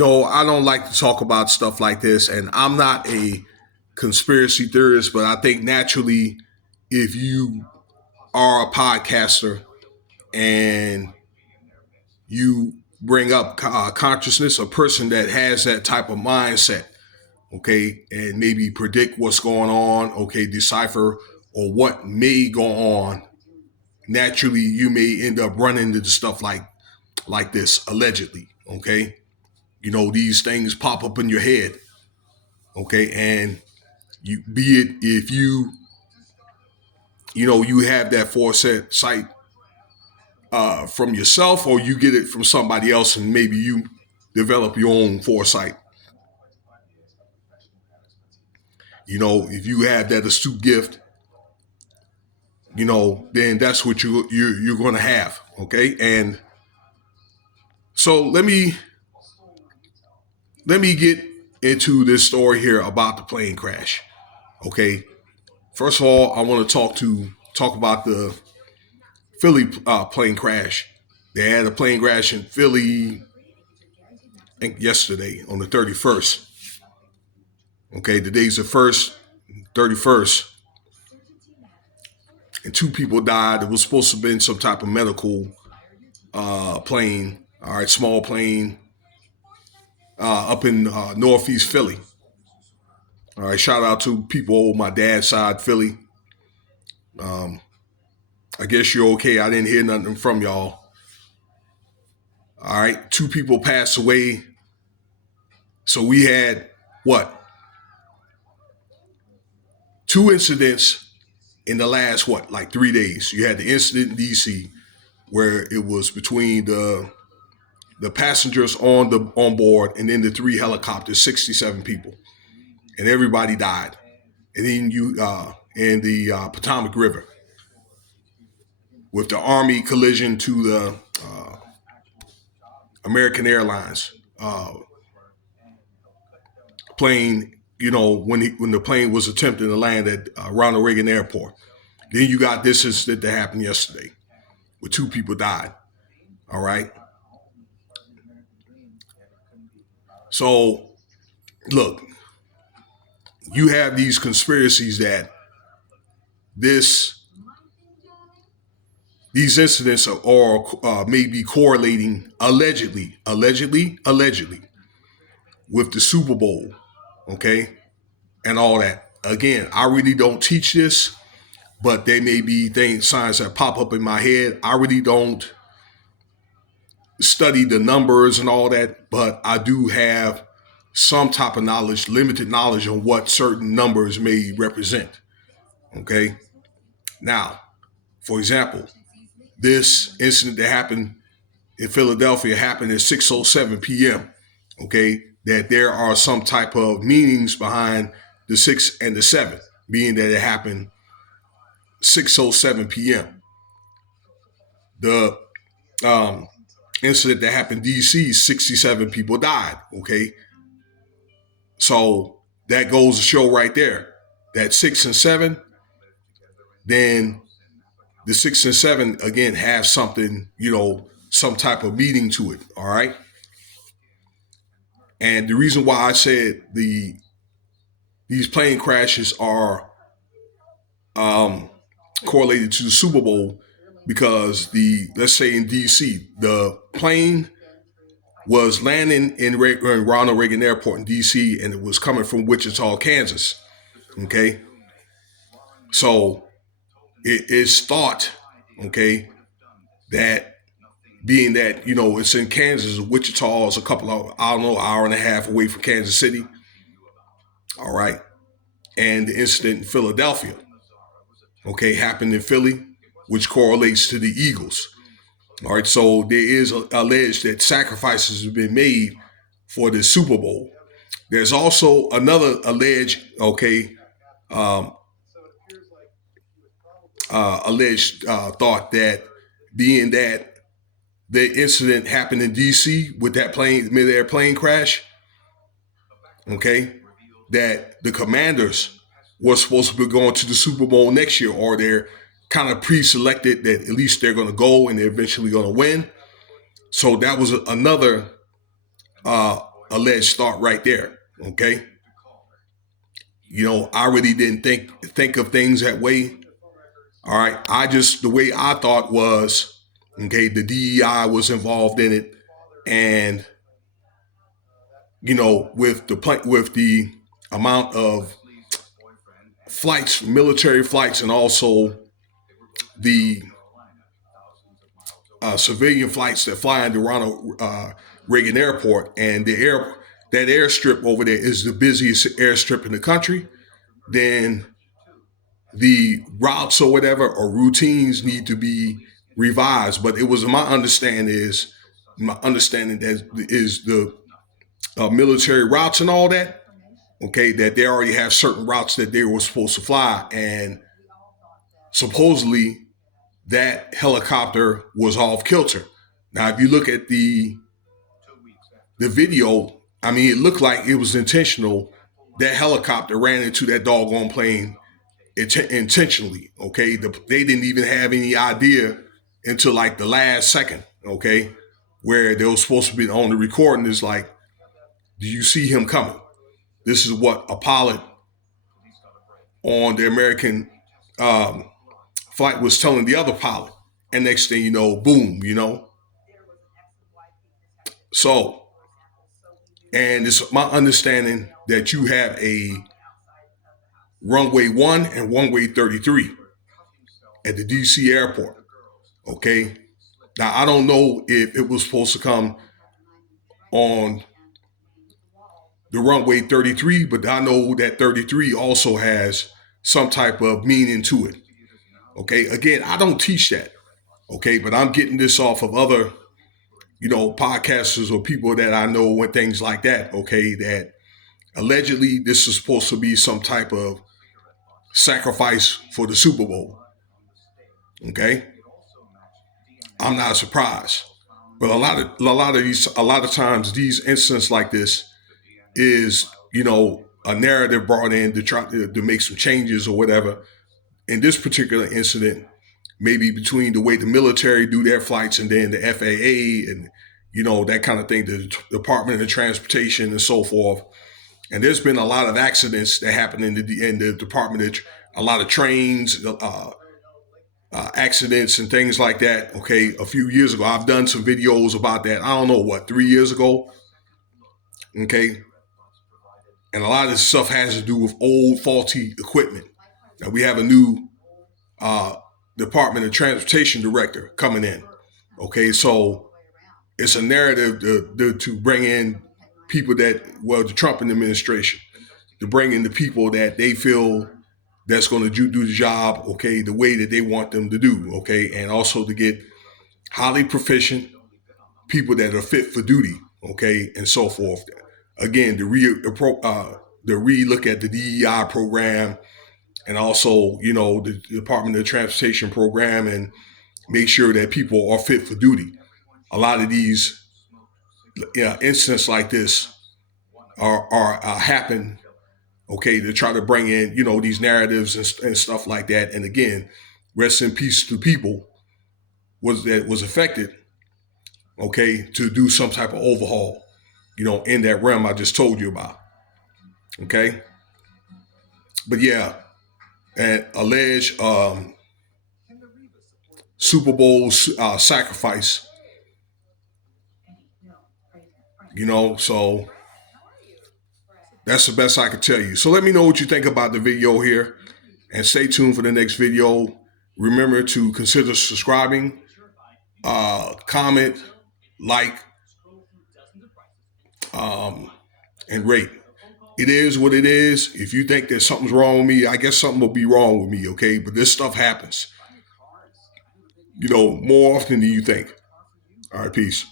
I don't like to talk about stuff like this, and I'm not a conspiracy theorist, but I think naturally, if you are a podcaster and you bring up consciousness, a person that has that type of mindset, okay, and maybe predict what's going on, okay, decipher or what may go on, naturally you may end up running into stuff like this, allegedly, okay? These things pop up in your head, okay, and you be it if you have that foresight sight from yourself, or you get it from somebody else, and maybe you develop your own foresight. If you have that astute gift, then that's what you're going to have, okay. And so let me get into this story here about the plane crash, okay. First of all, I want to talk about the Philly plane crash. They had a plane crash in Philly, I think yesterday on the 31st. Okay, the days of 31st, and two people died. It was supposed to have been some type of medical plane, all right, small plane up in northeast Philly. All right, shout out to people on my dad's side, Philly. I guess you're okay. I didn't hear nothing from y'all. All right, two people passed away. So we had what? Two incidents in the last, like 3 days. You had the incident in DC where it was between the passengers on board, and then the three helicopters, 67 people, and everybody died. And then you in the Potomac River with the Army collision to the American Airlines plane. When the plane was attempting to land at Ronald Reagan Airport. Then you got this incident that happened yesterday where two people died. All right. So, look, you have these conspiracies that these incidents are maybe correlating allegedly with the Super Bowl, okay, and all that. Again, I really don't teach this, but there may be signs that pop up in my head. I really don't study the numbers and all that, but I do have some type of knowledge, limited knowledge on what certain numbers may represent. Okay. Now, for example, this incident that happened in Philadelphia happened at 6:07 p.m. Okay. That there are some type of meanings behind the 6 and the 7, being that it happened 6:07 p.m. The incident that happened in DC, 67 people died. Okay. So that goes to show right there that 6 and 7, then the 6 and 7 again have something, some type of meaning to it. All right. And the reason why I said these plane crashes are correlated to the Super Bowl, because let's say in DC, the plane was landing in Ronald Reagan Airport in DC, and it was coming from Wichita, Kansas. Okay. So it is thought, okay, that being that, it's in Kansas, Wichita is a couple of, hour and a half away from Kansas City. All right. And the incident in Philadelphia, okay, happened in Philly, which correlates to the Eagles. All right. So there is alleged that sacrifices have been made for the Super Bowl. There's also another alleged, okay, alleged thought that being that the incident happened in DC with that mid-air plane crash, okay, that the Commanders were supposed to be going to the Super Bowl next year, or they're kind of pre-selected that at least they're going to go and they're eventually going to win. So that was another alleged start right there. Okay. I really didn't think of things that way. All right. The way I thought was, okay, the DEI was involved in it. And, with the amount of flights, military flights, and also the civilian flights that fly into Ronald Reagan Airport, and that airstrip over there is the busiest airstrip in the country, then the routes or whatever or routines need to be revised. But it was my understanding that is the military routes and all that. Okay, that they already have certain routes that they were supposed to fly, and supposedly that helicopter was off kilter. Now, if you look at the video, I mean, it looked like it was intentional. That helicopter ran into that doggone plane intentionally. Okay, they didn't even have any idea until like the last second. Okay, where they were supposed to be on the recording is like, do you see him coming? This is what a pilot on the American flight was telling the other pilot. And next thing you know, boom, So, and it's my understanding that you have a runway 1 and runway 33 at the DC airport. Okay. Now, I don't know if it was supposed to come on the runway 33, but I know that 33 also has some type of meaning to it. Okay. Again, I don't teach that. Okay. But I'm getting this off of other, podcasters or people that I know and things like that. Okay. That allegedly this is supposed to be some type of sacrifice for the Super Bowl. Okay. I'm not surprised. But a lot of times these incidents like this is, a narrative brought in to try to make some changes or whatever. In this particular incident, maybe between the way the military do their flights and then the FAA and, that kind of thing, the Department of Transportation and so forth. And there's been a lot of accidents that happen in the department, a lot of trains, accidents and things like that. Okay. A few years ago, I've done some videos about that. I don't know 3 years ago. Okay. And a lot of this stuff has to do with old faulty equipment. Now we have a new Department of Transportation director coming in. Okay. So it's a narrative to bring in people the Trump administration, to bring in the people that they feel that's going to do the job, okay, the way that they want them to do, okay, and also to get highly proficient people that are fit for duty, okay, and so forth. Again, to re-look at the DEI program and also, the Department of Transportation program and make sure that people are fit for duty. A lot of these incidents like this are happen, okay, to try to bring in, these narratives and stuff like that. And again, rest in peace to people that was affected, okay, to do some type of overhaul, in that realm I just told you about. Okay. But yeah, and alleged Super Bowl sacrifice, so that's the best I could tell you. So let me know what you think about the video here and stay tuned for the next video. Remember to consider subscribing, comment, like, and rate. It is what it is. If you think that something's wrong with me, I guess something will be wrong with me, okay? But this stuff happens, more often than you think. All right, peace.